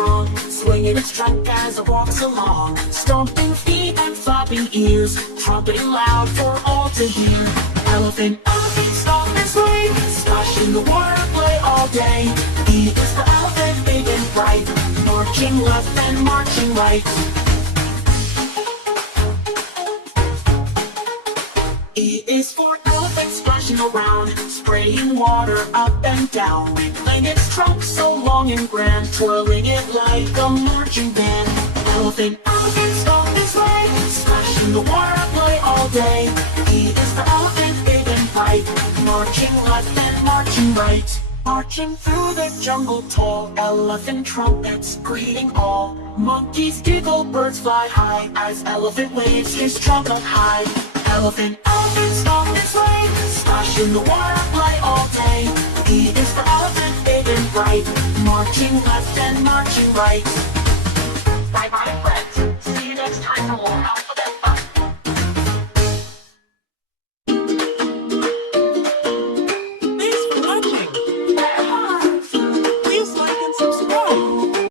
strong, swinging its trunk as it walks along. Stomping feet and flopping ears, trumpeting loud for all to hear. Elephant, elephant, stomp and sway, splashing the water, play all day. E is for elephant, big and bright, marching left and marching right. E is for elephant, splashing around, spraying water up and down, wiggling its trunk so long and grand, twirling it like a marching band. Elephant, elephant, stomp and sway, splashing the water, play all day. E is for elephant, big and bright, marching left and marching right. Marching through the jungle tall, elephant trumpets greeting all. Monkeys giggle, birds fly high, as elephant waves his trunk up high. Elephant, elephant, stomp and sway, splashing the water, play all day. E is for elephant, big and bright, marching left and marching right. Bye bye friends, see you next time for more